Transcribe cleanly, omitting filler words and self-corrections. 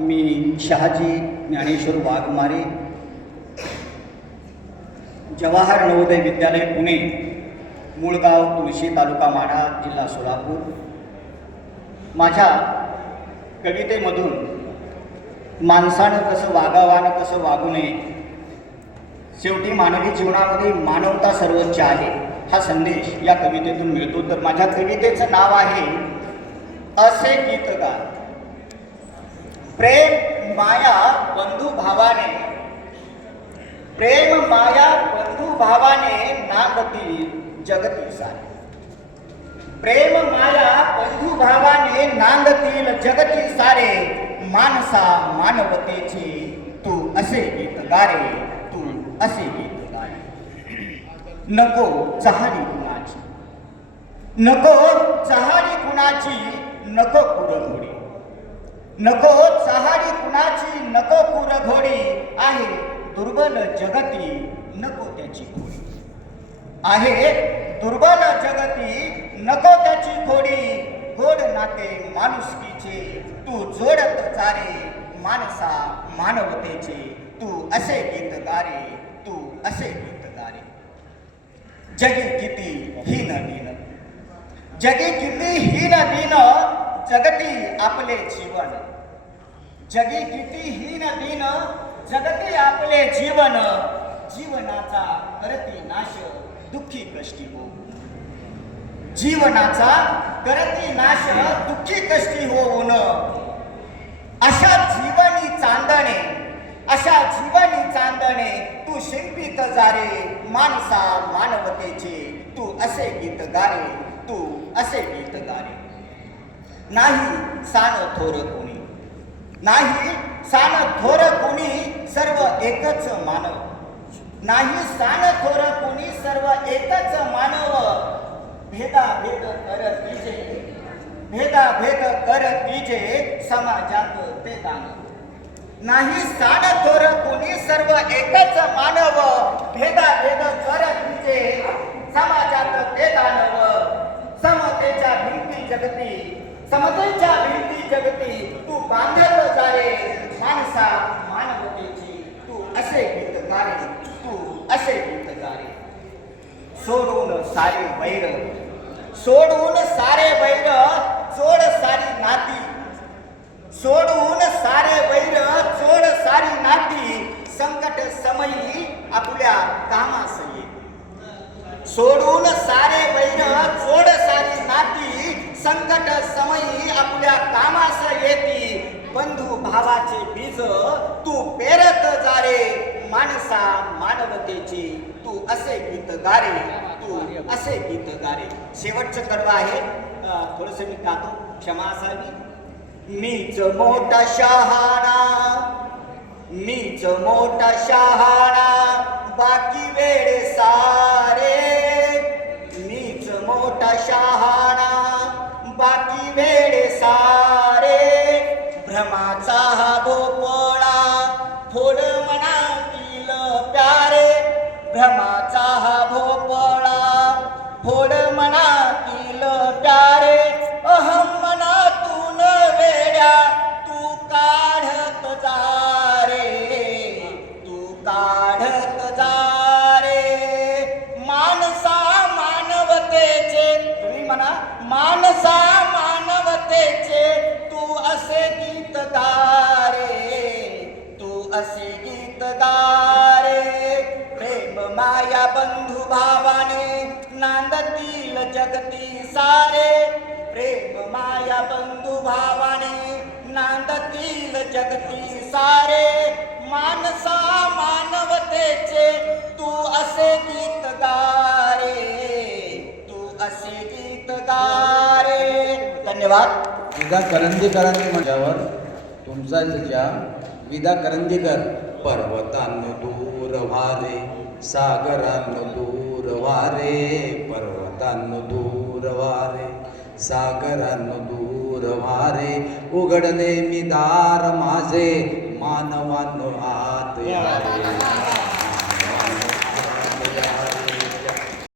मी शहाजी ज्ञानेश्वर वाघमारे, जवाहर नवोदय विद्यालय पुणे, मूळगाव तुळशी, तालुका माढा, जिल्हा सोलापूर. माझ्या कवितेमधून माणसानं कसं वागावं आणि कसं वागू नये, शेवटी मानवी जीवनामध्ये मानवता सर्वोच्च आहे, हा संदेश या कवितेतून मिळतो. तर माझ्या कवितेचं नाव आहे असे गीतगार. प्रेम माया बंधू भावाने, प्रेम माया बंधू भावाने नांदतील जगती सारे. प्रेम माया बंधू भावाने नांदतील जगती सारे. मानसा मानवतेचे तू असे गीत गारे, तू असे गीत गारे. नको चहाडी कुणाची, नको चहाडी कुणाची, नको कुरघोडी. नको चहाडी कुणाची, नको कुरघोडी. आहे दुर्बल जगती, नको त्याची खोडी. आहे दुर्बल जगती, नको त्याची खोडी. गोड नाते माणुसकीचे तू जोडत जारे. मानसा मानवतेचे तू असे गीत गारे, तू असे गीत गारे. जगी किती हीन दिन, जगी किती हीन दिन, जगती आपले जीवन. जगी किती हीन दिन, जगती आपले जीवन. जीवनाचा करती नाश, दुःखी कष्टी हो. जीवनाचा करती नाश, दुःखी कष्टी होऊन. अशा जीवनी चांदणे, अशा जीवनी चांदणे तू शिंपित जारे. माणसा मानवतेचे तू असे गीत गारे, तू असे गीत गारे. नाही सान थोर कोणी, नाही सान थोर कोणी, सर्व एकच मानव. नाही सान थोर कोणी, सर्व एकच मानव. भेदाभेद करत तिजे, भेदाभेद करत तिजे, समाजात ते दानव. नाही सान थोर कोणी, सर्व एकच मानव. भेदाभेद करत तिजे, समाजात ते दानव. समतेच्या भिंती जगती, समतेच्या भिंती जगती तू बांधत जारे. माणसा मानवतेची तू असे गीत गारे, तू असे गीत गारे. सोडून सारे वैर, सोडून सारे वैर, जोड सारी नाती. सोडून सारे वैर, जोड सारी नाती. संकट समयी आपल्या कामास ये. सोडून सारे वैर, जोड सारी नाती. संकट समयी आपल्या कामास येती. बंधू भावाचे बीज तू पेरत जारे. माणसा मानवतेची तू असे गीत गारे, तू असे गीत गारे. शेवटचं कडवं आहे, थोडस मी गातो, क्षमा असावी. मीच मोठा शहाणा, मीच मोठा शहाणा, बाकी वेळ सारे. मीच मोठा शहाणा, बाकी वेळ सारे. भ्रमाचा हा भोपळा, फोड मनातील प्यारे. भ्रमाचा हा भोपळा, फोड मनातील प्यारे. अहम मनातून वेड्या तू काढत जा रे, तू काढत जा रे. माणसा मानवतेचे, तुम्ही म्हणा, माणसा मानवतेचे तू असे गीत गारे, तू असे गीत गारे. प्रेम माया बंधू भावाने नांदतील जगती सारे. प्रेम माया बंधू भावाने नांदतील जगती सारे. मानसा मानवतेचे तू असे गीत गारे, तू असे गीत गारे. धन्यवाद. विदा करंदीकरांनी माझ्यावर तुमचा ज्या विदा करंदीकर. पर्वतांनो दूर वारे, सागरांनो दूर वारे. पर्वतांनो दूर वारे, सागरांनो दूर वारे. उघडले मी दार माझे, मानवांनो आत यारे.